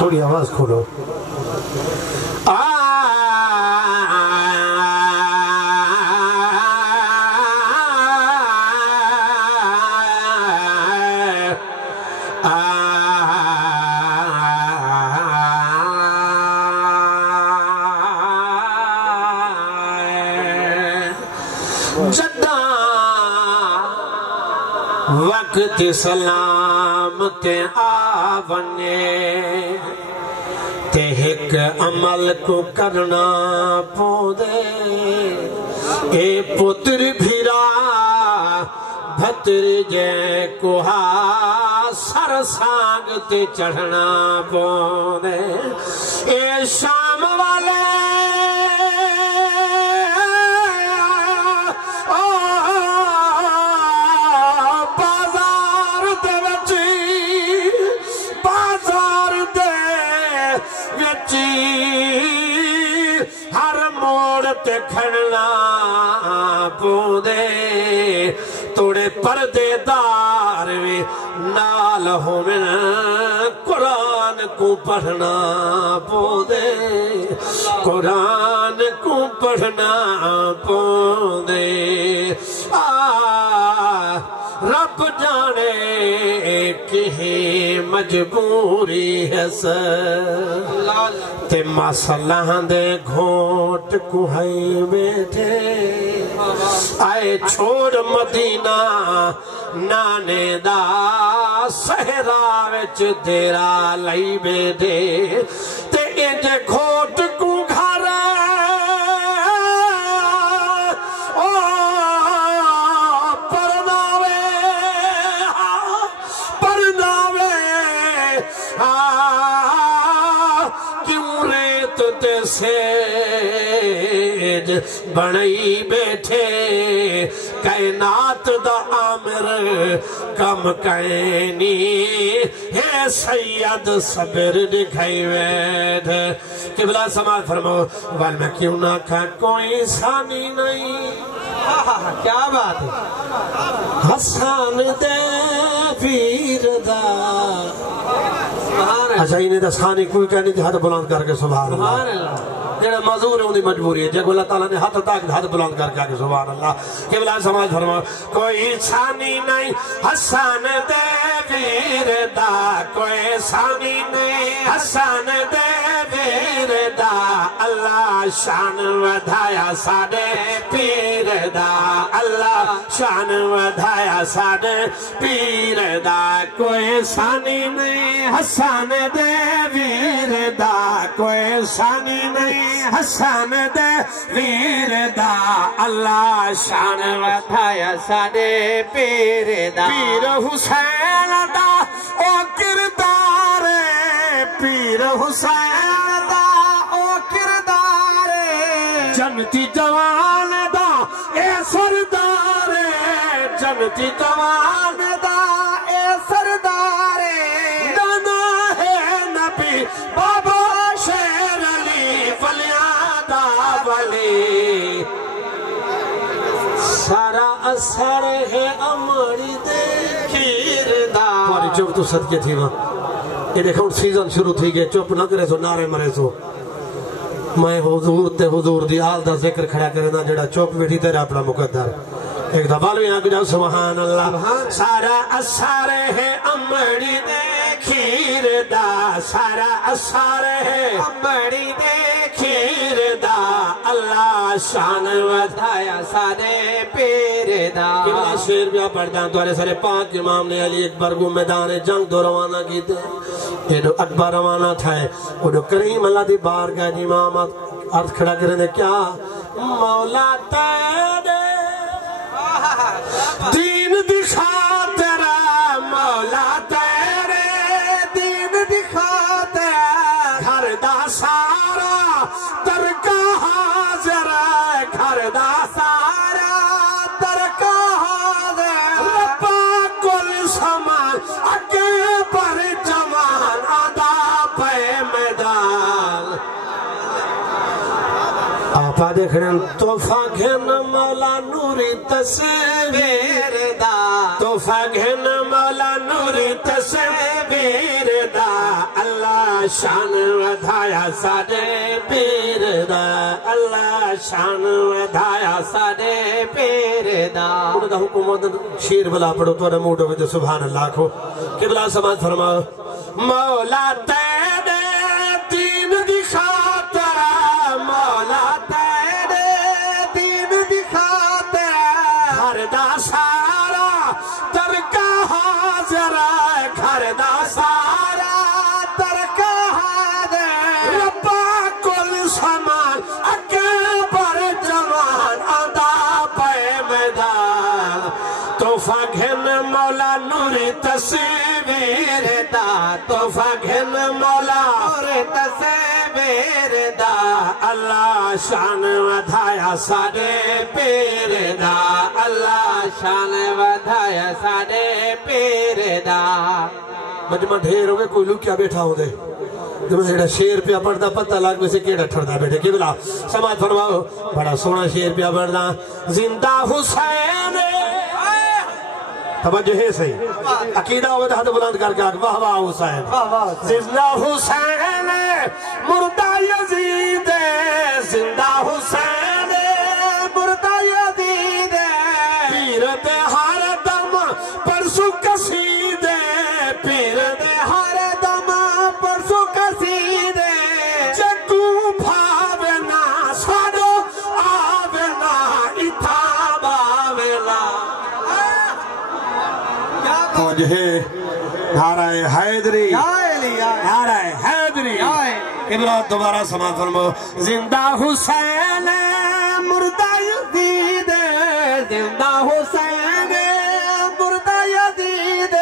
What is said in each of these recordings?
थोड़ी आवाज खोलो। वक्त सलाम ते आवने ते एक अमल को करना पौदे ए पुत्र भिरा भतरीजे कुहा सर सांग ते चढ़ना पौदे ए शाम वाले हर मोड़ ते खड़ना पौंदे तोड़े पर्देदार भी नाल होवन कुरान को पढ़ना पौंदे कुरान को पढ़ना पौंदे रब जाने कि मजबूरी है ते मसला दे घोट कुहाई बैठे आए छोड़ मदीना नाने दा सहरा विच तेरा लई बैठे ते इंज घोट को घर सेज बनई बैठे कायनात दा आमिर कम कैनी हे सैयद सबेर दिखाई वैध किबला समाज फरमाओ वाल मैं क्यों ना खा कोई सानी नहीं। क्या बात है हसन दे पीर दा अच्छा इन्हें तो सानी कोई कहनी थी हाथ बुलंद करके सुभान अल्लाह जेड़ा मजूर है उनकी मजबूरी है जब अल्लाह ताला ने हाथ तक हाथ बुलंद करके आके सुभान अल्लाह के बिला समाज फरमाओ कोई सानी नहीं हसन दे वीर दा कोई सानी नहीं हसन दे वीर दा अल्लाह शान वधाया साडे पीर दा अल्लाह शान वधाया साडे पीर दा कोई सानी नहीं हसन दे वीर दा कोई सानी नहीं हसन दे वीर दा अल्लाह शान वधाया साडे पीर दा पीर हुसैन दा ओ किरदार पीर हुसैन दा ओ किरदार जनती जवान दा ए सरदार जनती जवान दा ए सरदार दाना है नबी बाबा शेर अली फलियादा वली सारा असर है अमरी दे खीरदा और जब तो सदके थी वहां ये देखो सीजन शुरू थी गए चुप न करे सो नारे मरे सो मैं हुजूर ते हुजूर दी हाल दा जिक्र खड़ा करे ना जेड़ा चुप बैठी तेरा अपना मुकद्दर एक दफा भी आके जाओ सुभान अल्लाह सारा असर है अमरी दे खीर दा सारा असर है अमरी दे खीर दा अल्लाह शान वधाया सारे पीर दा किला शेर भी पढ़दा तुम्हारे सारे पांच इमाम ने अली अकबर को मैदान जंग दो रवाना कीते एडो अकबर रवाना था ओडो करीम अल्लाह दी बारगाह दी इमाम अर्थ खड़ा करे क्या मौला तेरे दीन दिखा तेरा मौला तेरे दीन दिखा तेरा घर दा सारा दरगाह हाजिर घर दा सारा दरगाह हाजिर रब्बा कुल समान अगे पर जमान आदा पे मैदान आपा देखने तोहफा घेन मौला नूरी तस्वीर दा तोहफा घेन मौला नूरी तस्वीर दा अल्लाह शान वधाया साडे पीर दा अल्लाह शान वधाया साडे पीर दा उनका हुकुम शेर बला पढ़ो तोरे मूड में सुभान अल्लाह को किबला समाज फरमा मौला तेरे दीन दी खातिर मौला तेरे दीन दी खातिर घर दा सारा तरका हाज़िर घर दा सारा तरका हाज़िर रब्बा कुल समान अकबर जवान आदा पे मैदान तोहफा घेन मौला नूरी तस्वीर दा तोहफा घेन मौला नूरी तस्वीर दा अल्लाह शान वधाया साडे पीर दा अल्लाह शान वधाया साडे पीर दा मजमा ढेर हो गए कोई लुकिया बैठा हो दे जब जेड़ा शेर पिया पढ़दा पता लग वैसे केड़ा ठरदा बैठे कि बोला समाज फरमाओ बड़ा सोना शेर पिया पढ़दा जिंदा हुसैन तवज्जो है सही अकीदा हो हाथ बुलंद करके वाह वाह हुसैन जिंदा हुसैन मुर्दा यजीद जिंदा हुसैन मुर्दा यजीद पीर दे हर दम परसु कसीदे पीर दे हर दम परसु कसीदे जगू भावे ना साडो आवे ना इथा बावेला नाराए हैदरी नाराए हैदरी इब्राहिम दोबारा समाज फरमाओ जिंदा हुसैन मुर्दा यजीद जिंदा हुसैन मुर्दा यजीद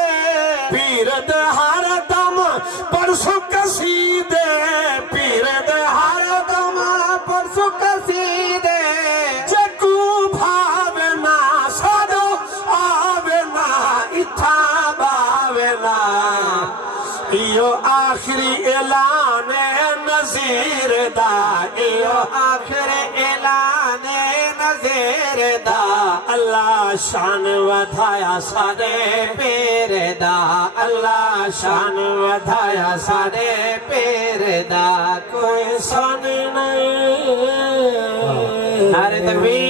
पीर दे हर दम परसु कसीदे पीर दे हर दम परसु कसीदे जगू भावे ना साडो आवे ना इथा बावेला इयो आखिरी ऐलान नज़ीर दा इयो आखिरी ऐलान नज़ीर दा अल्लाह शान वधाया साडे पीर दा अल्लाह शान वधाया साडे पीर दा कोई सन नहीं नारे तकबीर।